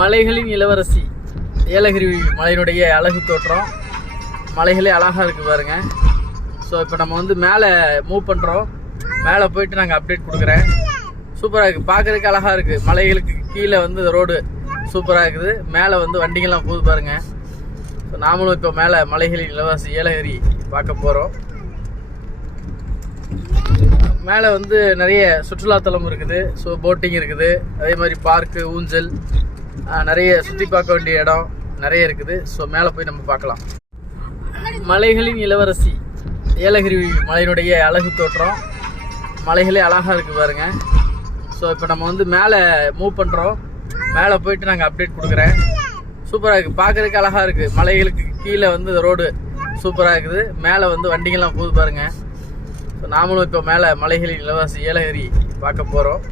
மலைகளின் இளவரசி ஏலகிரி மலையினுடைய அழகு தோற்றம். மலைகளே அழகாக இருக்குது பாருங்க. ஸோ இப்போ நம்ம வந்து மேலே மூவ் பண்ணுறோம். மேலே போயிட்டு நாங்கள் அப்டேட் கொடுக்குறேன். சூப்பராக இருக்குது, பார்க்குறதுக்கு அழகாக இருக்குது. மலைகளுக்கு கீழே வந்து ரோடு சூப்பராக இருக்குது. மேலே வந்து வண்டிகள்லாம் போகுது பாருங்கள். ஸோ நாமளும் இப்போ மேலே மலைகளின் இளவரசி ஏலகிரி பார்க்க போகிறோம். மேலே வந்து நிறைய சுற்றுலாத்தலம் இருக்குது. ஸோ போட்டிங் இருக்குது, அதே மாதிரி பார்க்கு, ஊஞ்சல், நிறைய சுற்றி பார்க்க வேண்டிய இடம் நிறைய இருக்குது. ஸோ மேலே போய் நம்ம பார்க்கலாம். மலைகளின் இளவரசி ஏலகிரி மலையினுடைய அழகு தோற்றம். மலைகளே அழகாக இருக்குது பாருங்க. ஸோ இப்போ நம்ம வந்து மேலே மூவ் பண்ணுறோம். மேலே போயிட்டு நாங்கள் அப்டேட் கொடுக்குறேன். சூப்பராக இருக்குது, பார்க்குறதுக்கு அழகாக இருக்குது. மலைகளுக்கு கீழே வந்து ரோடு சூப்பராக இருக்குது. மேலே வந்து வண்டிகள்லாம் போகுது பாருங்கள். ஸோ நாமளும் இப்போ மேலே மலைகளின் இளவரசி ஏலகிரி பார்க்க போகிறோம்.